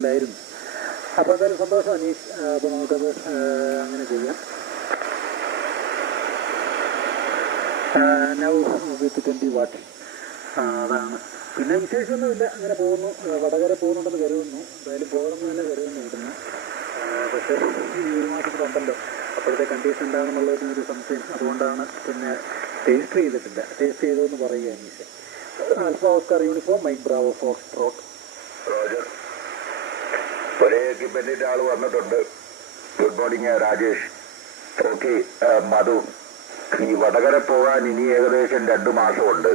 ഉണ്ടായിരുന്നു. അപ്പോൾ എന്തായാലും സന്തോഷം അനീഷ്. അപ്പോൾ നമുക്കത് അങ്ങനെ ചെയ്യാം. നൗ വിത്ത് 20 വാട്ട് അതാണ്. പിന്നെ വിശേഷമൊന്നുമില്ല, അങ്ങനെ പോകുന്നു. വടകര പോകുന്നുണ്ടെന്ന് കരുതുന്നു. എന്തായാലും പോകണമെന്ന് തന്നെ കരുതുന്നുണ്ടെന്ന്. പക്ഷേ ഈ ഒരു മാസത്തിലുണ്ടല്ലോ, അപ്പോഴത്തെ കണ്ടീഷൻ എന്താണെന്നുള്ളതിനൊരു സംശയം. അതുകൊണ്ടാണ് പിന്നെ ടേസ്റ്റ് ചെയ്തിട്ടില്ല. ടേസ്റ്റ് ചെയ്തതെന്ന് പറയുക Aneesh. Alpha oscar uniform mike bravo foxtrot. Roger ഒരേ എക്യുപ്മെന്റിന്റെ ആള് വന്നിട്ടുണ്ട്. Good morning Rajesh. Okay Madhu, ഈ വടകര പോകാൻ ഇനി ഏകദേശം 2 മാസമുണ്ട്.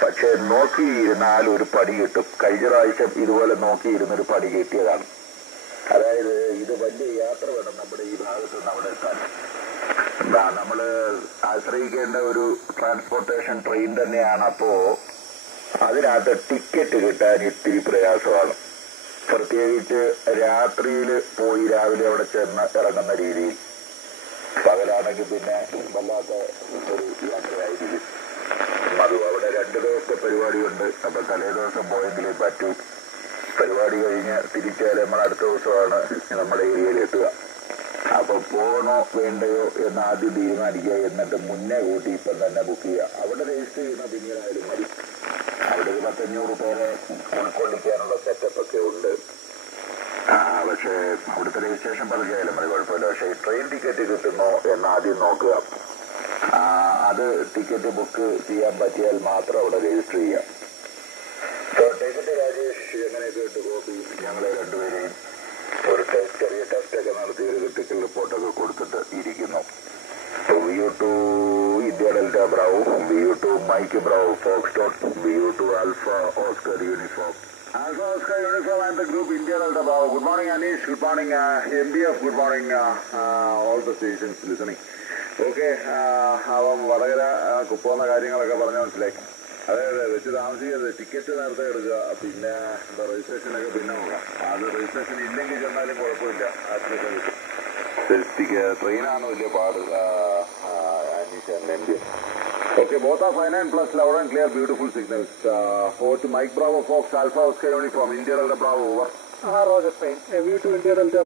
പക്ഷെ നോക്കിയിരുന്നാൽ ഒരു പടി കിട്ടും. കഴിഞ്ഞ പ്രാവശ്യം ഇതുപോലെ നോക്കിയിരുന്നൊരു പടി കിട്ടിയതാണ്. അതായത് ഇത് വലിയ യാത്ര വേണം നമ്മുടെ ഈ ഭാഗത്ത് നിന്ന് അവിടെ എത്താൻ. നമ്മള് ആശ്രയിക്കേണ്ട ഒരു ട്രാൻസ്പോർട്ടേഷൻ ട്രെയിൻ തന്നെയാണ്. അപ്പോ അതിനകത്ത് ടിക്കറ്റ് കിട്ടാൻ ഇത്തിരി പ്രയാസമാണ്. പ്രത്യേകിച്ച് രാത്രിയിൽ പോയി രാവിലെ അവിടെ ചെന്ന് ഇറങ്ങുന്ന രീതിയിൽ. പകലാണെങ്കിൽ പിന്നെ വല്ലാത്ത ഒരു യാത്രയായിരിക്കും. അതും അവിടെ 2 ദിവസത്തെ പരിപാടിയുണ്ട്. അപ്പൊ തലേ ദിവസം പോയെങ്കിലേ പറ്റൂ. പരിപാടി കഴിഞ്ഞ് തിരിച്ചാൽ നമ്മൾ അടുത്ത ദിവസമാണ് നമ്മുടെ ഏരിയയിൽ എത്തുക. അപ്പൊ പോകണോ വേണ്ടയോ എന്ന് ആദ്യം തീരുമാനിക്കുക. എന്നിട്ട് മുന്നേ കൂട്ടി ഇപ്പം തന്നെ ബുക്ക് ചെയ്യുക. അവിടെ രജിസ്റ്റർ ചെയ്യുന്ന പിന്നീടായാലും മതി. അവിടെ ഒരു 100-500 പേരെ ഉൾക്കൊള്ളിക്കാനുള്ള സെറ്റപ്പ് ഒക്കെ ഉണ്ട്. പക്ഷേ അവിടുത്തെ രജിസ്ട്രേഷൻ പറഞ്ഞാലും മതി, കുഴപ്പമില്ല. പക്ഷേ ട്രെയിൻ ടിക്കറ്റ് കിട്ടുന്നോ എന്ന് ആദ്യം നോക്കുക. അത് ടിക്കറ്റ് ബുക്ക് ചെയ്യാൻ പറ്റിയാൽ മാത്രം അവിടെ രജിസ്റ്റർ ചെയ്യാം. ടിക്കറ്റ് രാജേഷ് എങ്ങനെയൊക്കെ ഇട്ട് കോപ്പി ഞങ്ങളെ 2 പേരെയും ഒരു ചെറിയ ടെസ്റ്റൊക്കെ നടത്തി ഒരു ക്രിട്ടിക്കൽ റിപ്പോർട്ടൊക്കെ കൊടുത്തിട്ട് ഇരിക്കുന്നു. VU2 India Delta Bravo, VU2 Mike Bravo Foxtrot, VU2 Alpha Oscar Uniform. Alpha Oscar Uniform and the group India Delta Bravo. Good morning Anish, good morning MDF, good morning all the stations listening. Okay, അപ്പം വടകര പോകുന്ന കാര്യങ്ങളൊക്കെ പറഞ്ഞാൽ മനസ്സിലായി. അതെ വെച്ച് താമസിക്കരുത്. Ticket നേരത്തെ എടുക്കുക. പിന്നെ എന്താ രജിസ്ട്രേഷനൊക്കെ പിന്നെ നോക്കാം. അത് രജിസ്ട്രേഷൻ ഇല്ലെങ്കിൽ ചെന്നാലും കുഴപ്പമില്ല. ട്രെയിനാണ് വലിയ പാട്. Okay, both are fine and plus loud and clear, beautiful signals. Over to Mike Bravo Fox, Alpha Oscar Uniform, India Delta Bravo, over. Roger, fine. VU2 India Delta